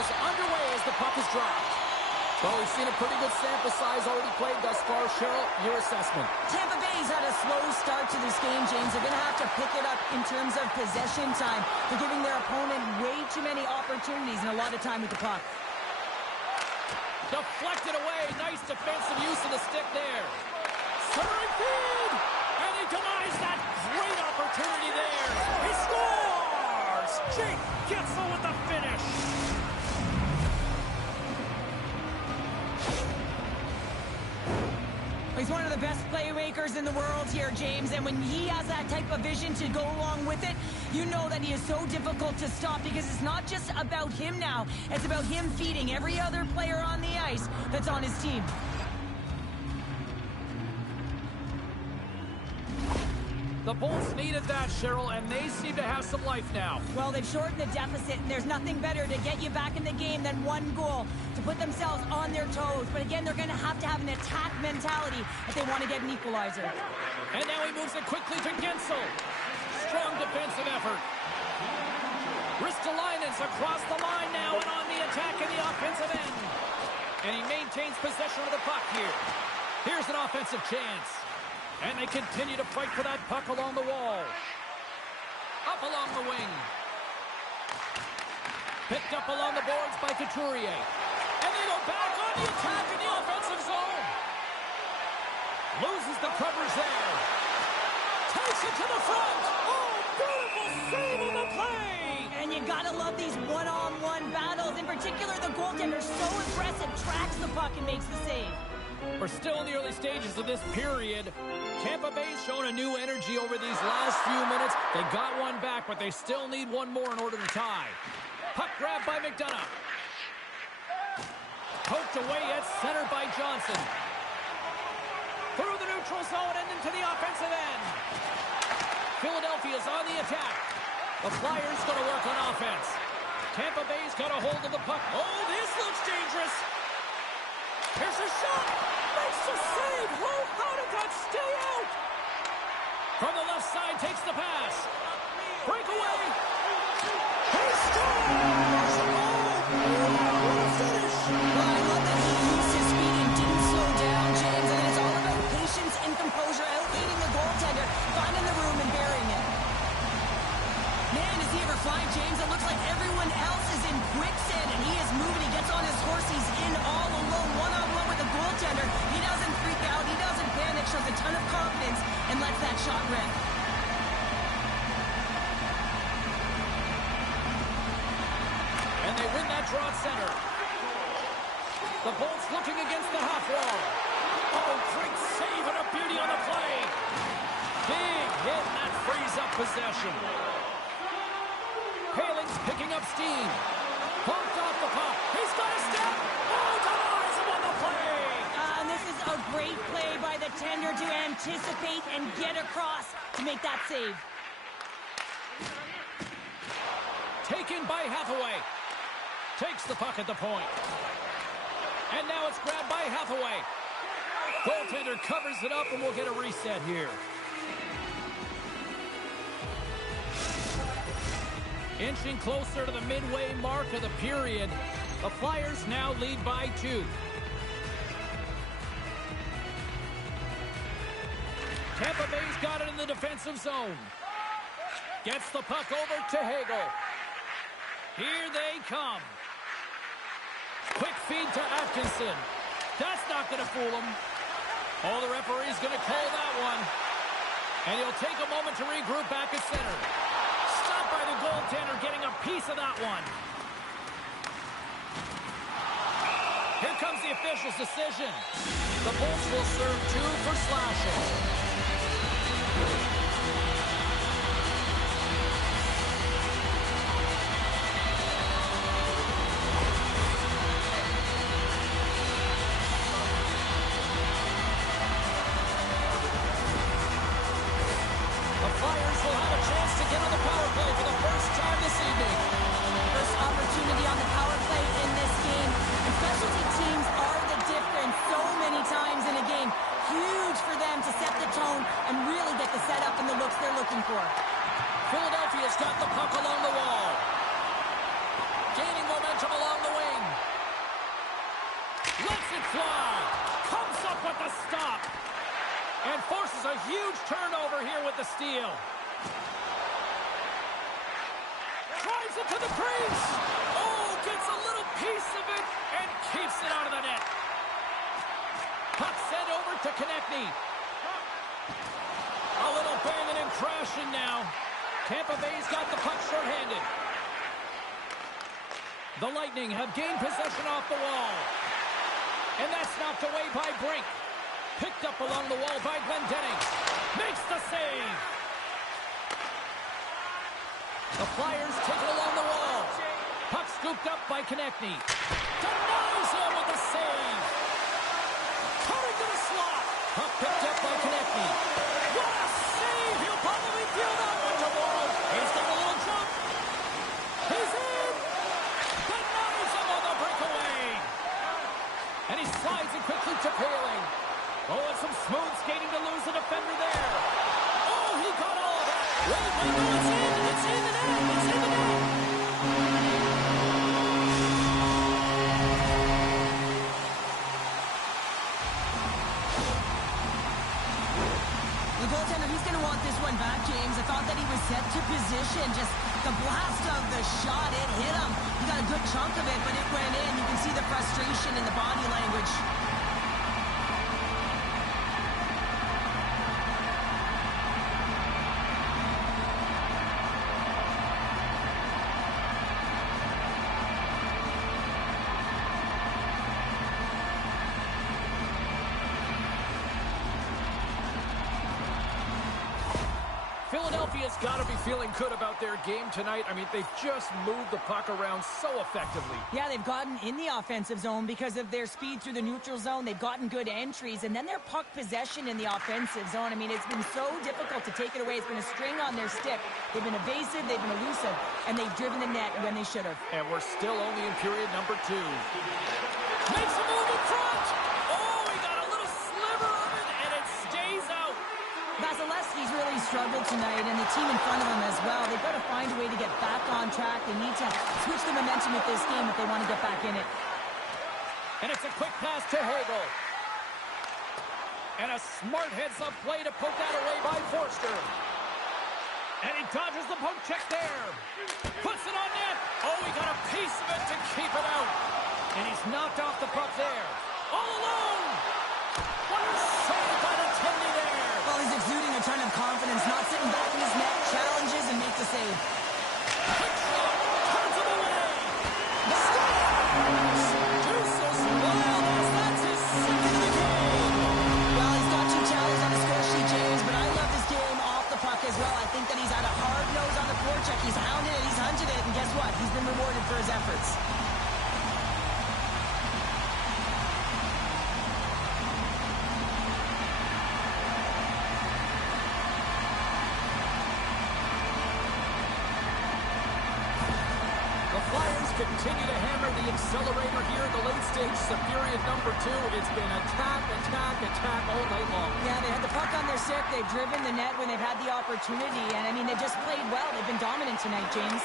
is underway as the puck is dropped. Well, we've seen a pretty good sample size already played thus far. Cheryl, your assessment. Tampa Bay's had a slow start to this game, James. They're going to have to pick it up in terms of possession time. They're giving their opponent way too many opportunities and a lot of time with the puck. Deflected away. Nice defensive use of the stick there. Centering feed. And he denies that great opportunity there. He scores! Jake Gensel with the finish. He's one of the best playmakers in the world here, James, and when he has that type of vision to go along with it, you know that he is so difficult to stop because it's not just about him now. It's about him feeding every other player on the ice that's on his team. The Bolts needed that, Cheryl, and they seem to have some life now. Well, they've shortened the deficit, and there's nothing better to get you back in the game than one goal to put themselves on their toes. But again, they're going to have an attack mentality if they want to get an equalizer. And now he moves it quickly to Gensel. Strong defensive effort. Ristolainen's across the line now and on the attack in the offensive end. And he maintains possession of the puck here. Here's an offensive chance. And they continue to fight for that puck along the wall. Up along the wing. Picked up along the boards by Couturier. And they go back on the attack in the offensive zone. Loses the covers there. Takes it to the front. Oh, beautiful save on the play. And you gotta love these one-on-one battles. In particular, the goaltender so impressive, tracks the puck and makes the save. We're still in the early stages of this period. Tampa Bay's shown a new energy over these last few minutes. They got one back, but they still need one more in order to tie. Puck grab by McDonough. Poked away at center by Johnson. Through the neutral zone and into the offensive end. Philadelphia's on the attack. The Flyers going to work on offense. Tampa Bay's got a hold of the puck. Oh, this looks dangerous. Here's a shot. Makes the save. How did that stay out? From the left side, takes the pass. Breakaway. He scores! Oh, what a finish. Well, I love that he used his speed and didn't slow down, James. And it's all about patience and composure, outleading the goaltender, finding the room and burying it. Man, does he ever fly, James? It looks like everyone else is in quicksand, and he is moving. He gets on his horse. He's in all alone, one-on-one with the goaltender. He doesn't freak out. He doesn't panic. Shows a ton of confidence and lets that shot rip. And they win that draw at center. The Bolts looking against the half wall. Oh, great save and a beauty on the play. Big hit, and that frees up possession. Paling's picking up steam. Bumped off the puck. He's got a step. Oh, denies him on the play. And this is a great play by the tender to anticipate and get across to make that save. Taken by Hathaway. Takes the puck at the point. And now it's grabbed by Hathaway. Goaltender covers it up, and we'll get a reset here. Inching closer to the midway mark of the period. The Flyers now lead by 2. Tampa Bay's got it in the defensive zone. Gets the puck over to Hagel. Here they come. Quick feed to Atkinson. That's not going to fool him. Oh, the referee's going to call that one. And he'll take a moment to regroup back at center. Stopped by the goaltender, getting a piece of that one. Here comes the official's decision. The Bolts will serve 2 for slashing. Flyers will have a chance to get on the power play for the first time this evening. First opportunity on the power play in this game. And specialty teams are the difference so many times in a game. Huge for them to set the tone and really get the setup and the looks they're looking for. Philadelphia's got the puck along the wall. Gaining momentum along the wing. Lets it fly. Comes up with the stop. And forces a huge turnover here with the steal. Drives it to the crease. Oh, gets a little piece of it and keeps it out of the net. Puck sent over to Konechny. A little banging and crashing now. Tampa Bay's got the puck shorthanded. The Lightning have gained possession off the wall. And that's knocked away by Brink. Picked up along the wall by Glendening. Makes the save. The Flyers take it along the wall. Puck scooped up by Konechny. Denies him with a save. Cutting to the slot. Puck picked up by Konechny. What a save! He'll probably feel that one tomorrow. He's got a little jump. He's in. Denies him on the breakaway. And he slides it quickly to Paling. Oh, and some smooth skating to lose the defender there. Oh, he got all of that. Wait, no, it's in. It's in the net. It's in the net. The goaltender, he's going to want this one back, James. I thought that he was set to position. Just the blast of the shot, it hit him. He got a good chunk of it, but it went in. You can see the frustration in the body language. Philadelphia's got to be feeling good about their game tonight. I mean, they've just moved the puck around so effectively. Yeah, they've gotten in the offensive zone because of their speed through the neutral zone. They've gotten good entries, and then their puck possession in the offensive zone. I mean, it's been so difficult to take it away. It's been a string on their stick. They've been evasive, they've been elusive, and they've driven the net when they should have. And we're still only in period number 2. Makes a move in front! Oh, he got a little sliver of it, and it stays out. Vasilevsky's really struggled tonight, and the team in front of him as well. They've got to find a way to get back on track. They need to switch the momentum of this game if they want to get back in it. And it's a quick pass to Hagel. And a smart heads-up play to poke that away by Forster. And he dodges the poke check there. Puts it on net. Oh, he got a piece of it to keep it out. And he's knocked off the puck there. All alone. What a save by the Tindy there. Well, he's exuding a ton of confidence, not sitting back in his net, challenges and makes a save. Quick shot, turns him away. Deuces wild as that's his second of the game. Well, he's got 2 challenges on the score sheet, James, but I love this game off the puck as well. I think that he's had a hard nose on the forecheck. He's hounded it, he's hunted it, and guess what? He's been rewarded for his efforts. Continue to hammer the accelerator here in the late stages of period number 2. It's been attack, attack, attack all night long. Yeah, they had the puck on their stick. They've driven the net when they've had the opportunity. And, I mean, they've just played well. They've been dominant tonight, James.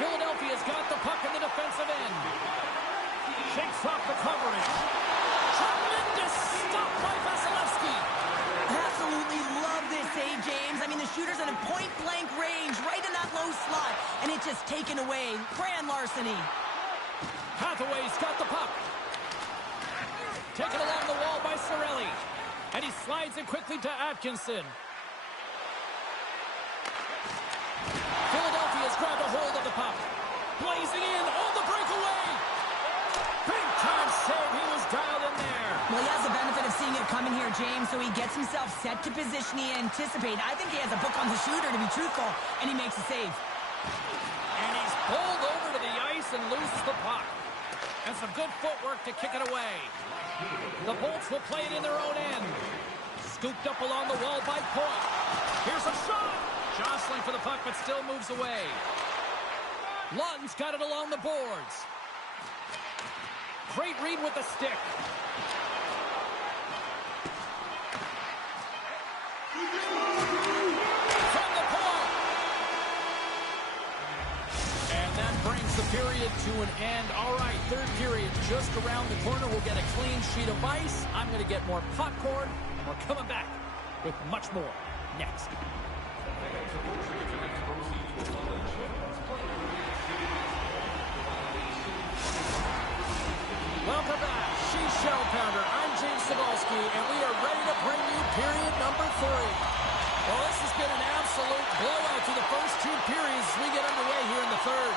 Philadelphia's got the puck in the defensive end. Shakes off the coverage. Tremendous stop by Vasilevsky. Absolutely love this save, James. I mean, the shooter's at a point-blank range, right in that low slot, and it's just taken away. Grand larceny. Hathaway's got the puck. Taken along the wall by Cirelli. And he slides it quickly to Atkinson. Philadelphia's grabbed a hold of the puck. Blazing in on the breakaway. Big time save. He was dialed in there. Well, he has the benefit of seeing it coming here, James, so he gets himself set to position he anticipated. I think he has a book on the shooter, to be truthful, and he makes a save. And he's pulled over to the ice and loses the puck. And some good footwork to kick it away. The Bolts will play it in their own end. Scooped up along the wall by Point. Here's a shot. Jostling for the puck, but still moves away. Lund's got it along the boards. Great read with the stick. From the point. And that brings the period period to an end. All right, third period just around the corner. We'll get a clean sheet of ice. I'm going to get more popcorn, and we're coming back with much more next. Welcome back. She's Shell Pounder. I'm James Cebulski, and we are ready to bring you period number 3. Well, this has been an absolute blowout through the first 2 periods as we get underway here in the third.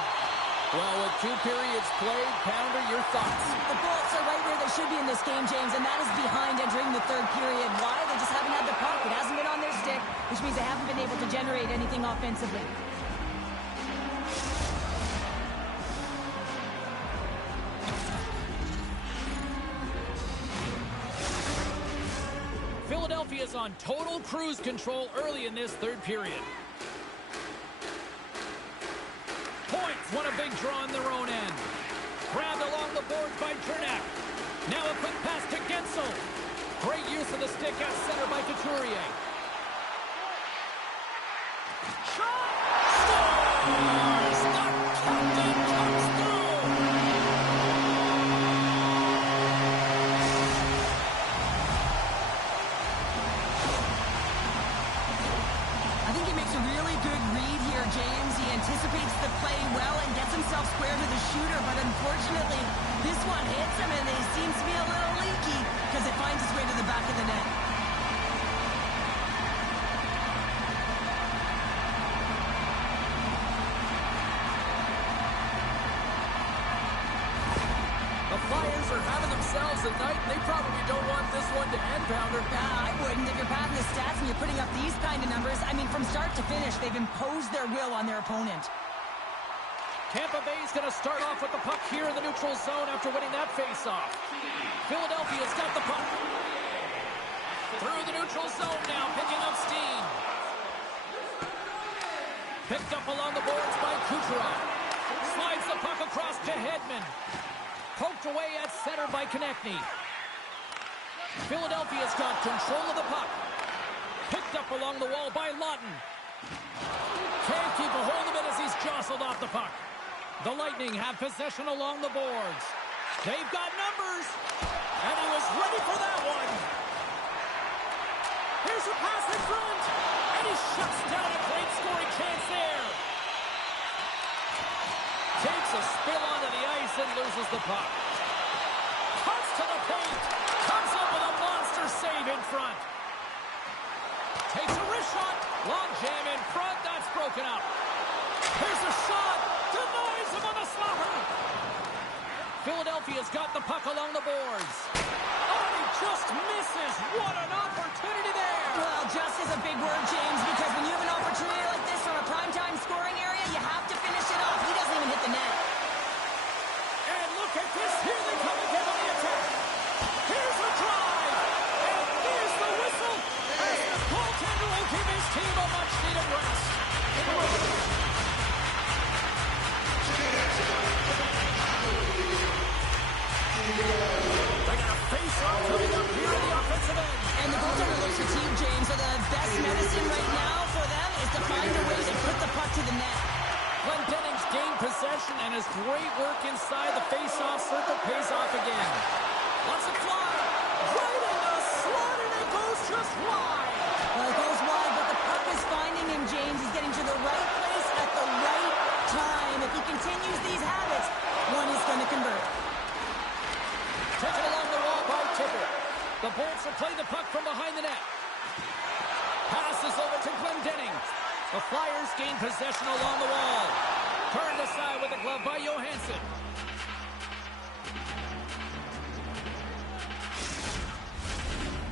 Well, with 2 periods played, Pounder, your thoughts? The Bolts are right where they should be in this game, James, and that is behind entering the third period. Why? They just haven't had the puck. It hasn't been on their stick, which means they haven't been able to generate anything offensively. Philadelphia's on total cruise control early in this third period. Points want a big draw on their own end. Grabbed along the boards by Chernak. Now a quick pass to Gensel. Great use of the stick at center by Couturier. Shot! Scores! The captain comes through! I think he makes a really good read here, James. He anticipates the play well and gets himself square to the shooter, but unfortunately, this one hits him and it seems to be a little leaky because it finds its way to the back of the net. The Flyers are having themselves a night. They probably don't want this one to end, Pounder. I wouldn't. If you're padding the stats and you're putting up these kind of numbers, I mean, from start to finish, they've imposed their will on their opponent. Tampa Bay's going to start off with the puck here in the neutral zone after winning that faceoff. Philadelphia's got the puck. Through the neutral zone now, picking up steam. Picked up along the boards by Kucherov. Slides the puck across to Hedman. Poked away at center by Konechny. Philadelphia's got control of the puck. Picked up along the wall by Lawton. Can't keep a hold of it as he's jostled off the puck. The Lightning have possession along the boards. They've got numbers. And he was ready for that one. Here's a pass in front. And he shuts down a great scoring chance there. Takes a spill onto the ice and loses the puck. Cuts to the paint. Comes up with a monster save in front. Takes a wrist shot. Long jam in front. That's broken up. Here's a shot. Denies him on the slapper. Philadelphia's got the puck along the boards. Oh, he just misses. What an opportunity there. Well, just is a big word, James, because when you have an opportunity like this on a primetime scoring area, you have to finish it off. He doesn't even hit the net. And look at this. Here they come again on the attack. Here's the drive. And here's the whistle. As the goaltender will give his team a much-needed rest. They got a face-off coming up here in the offensive end. And the goaltender looks fatigued, James, so the best medicine right now for them is to find a way to put the puck to the net. Glendening's gained possession, and his great work inside the face-off circle pays off again. Wants to fly. Right in the slot, and it goes just wide. Well, it goes wide, but the puck is finding him, James. He's getting to the right place at the right time. If he continues these habits, one is going to convert. Taken along the wall by Tipper. The Bolts have played the puck from behind the net. Passes over to Glendening. The Flyers gain possession along the wall. Turned aside with a glove by Johansson.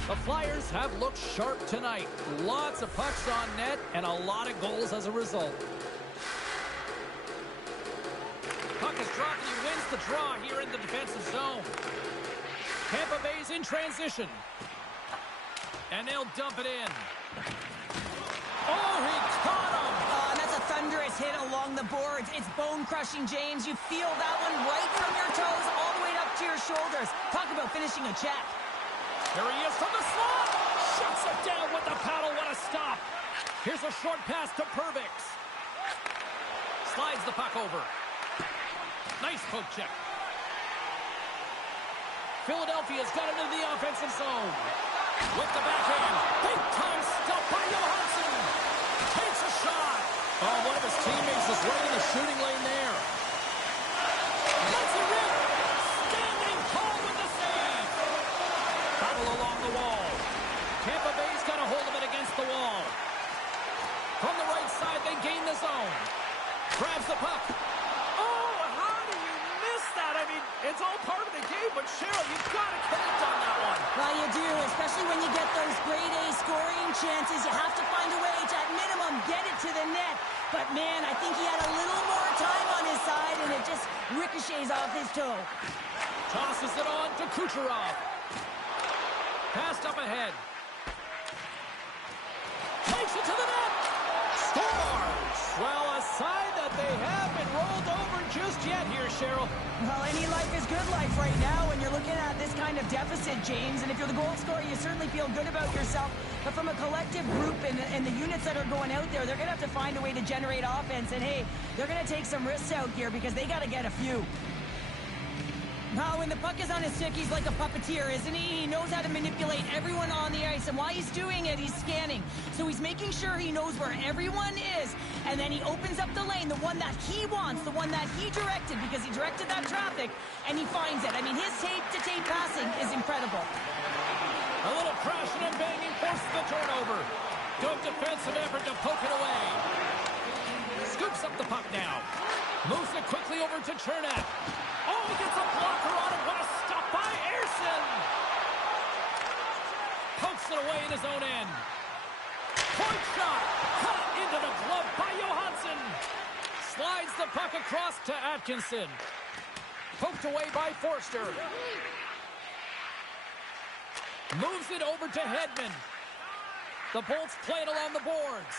The Flyers have looked sharp tonight. Lots of pucks on net and a lot of goals as a result. Puck is dropped and he wins the draw here in the defensive zone. Tampa Bay's in transition. And they'll dump it in. Oh, he caught him! That's a thunderous hit along the boards. It's bone-crushing, James. You feel that one right from your toes all the way up to your shoulders. Talk about finishing a check. Here he is from the slot! Shuts it down with the paddle. What a stop! Here's a short pass to Pervix. Slides the puck over. Nice poke check. Philadelphia's got it into the offensive zone. With the backhand. Big time stop by Johansson. Takes a shot. Oh, one of his teammates is right in the shooting lane there. Let's it rip. Standing tall with the save. Battle along the wall. Tampa Bay's got a hold of it against the wall. From the right side, they gain the zone. Grabs the puck. Oh, how do you miss that? I mean, it's all part of the game, but Cheryl, you've got to connect on that one. Well, you do, especially when you get those grade A scoring chances. You have to find a way to, at minimum, get it to the net. But, man, I think he had a little more time on his side, and it just ricochets off his toe. Tosses it on to Kucherov. Passed up ahead. Takes it to the net. Scores! Well, a sign that they haven't rolled over just yet here, Cheryl. Well, any life is good life right now when you're looking at this kind of deficit, James. And if you're the goal scorer, you certainly feel good about yourself. But from a collective group and the units that are going out there, they're going to have to find a way to generate offense. And, hey, they're going to take some risks out here because they got to get a few. Now, when the puck is on his stick, he's like a puppeteer, isn't he? He knows how to manipulate everyone on the ice, and while he's doing it, he's scanning. So he's making sure he knows where everyone is, and then he opens up the lane, the one that he wants, the one that he directed, because he directed that traffic, and he finds it. I mean, his tape-to-tape passing is incredible. A little crashing and banging forces the turnover. Good defensive effort to poke it away. Scoops up the puck now. Moves it quickly over to Chernak. Oh, he gets a blocker on it. What a stop by Ersson. Pokes it away in his own end. Point shot. Cut into the glove by Johansson. Slides the puck across to Atkinson. Poked away by Forster. Moves it over to Hedman. The Bolts play it along the boards.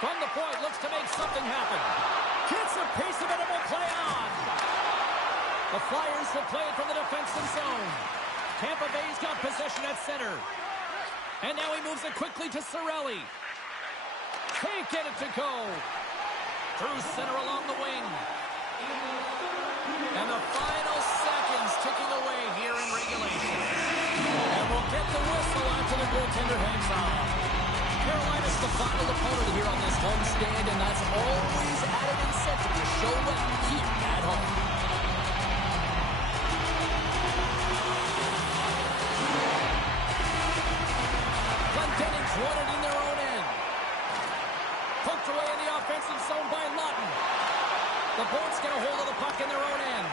From the point, looks to make something happen. Gets a piece of it and will play on. The Flyers will play it from the defensive zone. Tampa Bay's got possession at center. And now he moves it quickly to Cirelli. Can't get it to go. Through center along the wing. And the final seconds ticking away here in regulation. And we'll get the whistle after the goaltender hangs off. Carolina's the final opponent here on this homestand, and that's always added incentive to show well here at home. Glendening's won it in their own end. Poked away in the offensive zone by Lawton. The Bolts get a hold of the puck in their own end.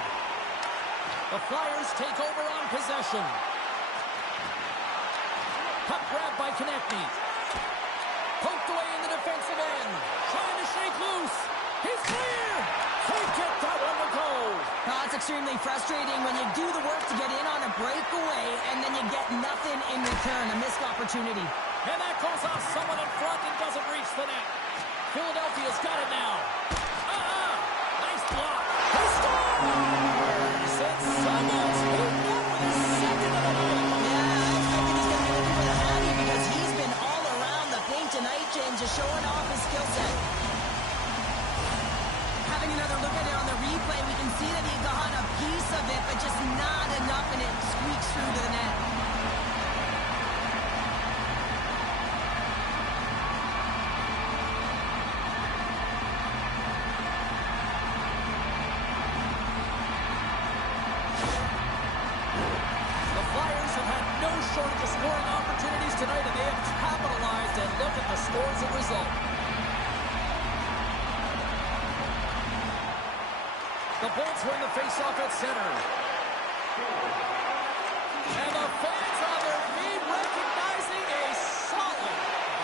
The Flyers take over on possession. Puck grabbed by Konechny. Poked away in the defensive end. Trying to shake loose. He's clear. Can't get that one to go. Oh, it's extremely frustrating when you do the work to get in on a breakaway and then you get nothing in return, a missed opportunity. And that goes off someone in front and doesn't reach the net. Philadelphia's got it now. Nice block. He scores! It's Samuels who won with his second of the night. Yeah, I think he's going to be looking for the Hattie because he's been all around the paint tonight, James, just showing off his skill set. Having another look at it on the replay, we can see that he got a piece of it, but just not enough, and it squeaks through to the net. The Flyers have had no shortage of scoring opportunities tonight, and they have capitalized, and look at the score as a result. The Bolts win the faceoff at center. And the fans on their feet recognizing a solid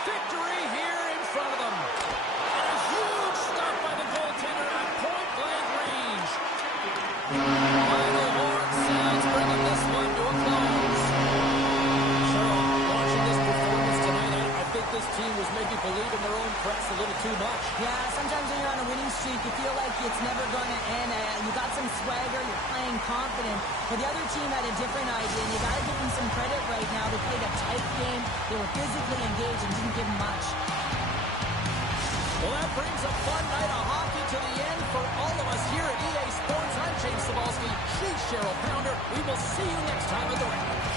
victory here in front of them. And a huge stop by the goaltender at point-blank range. Final horn sounds bringing this one to a close. Cheryl, watching this performance tonight, I think this team was maybe believing their own press a little too much. Yeah, sometimes when you're on a winning streak, you feel like it's never going to end. You got some swagger, you're playing confident. But the other team had a different idea, and you got to give them some credit right now. They played a tight game. They were physically engaged and didn't give them much. Well, that brings a fun night of hockey to the end for all of us here at EA Sports. I'm James Cebulski. She's Cheryl Pounder. We will see you next time at the rink.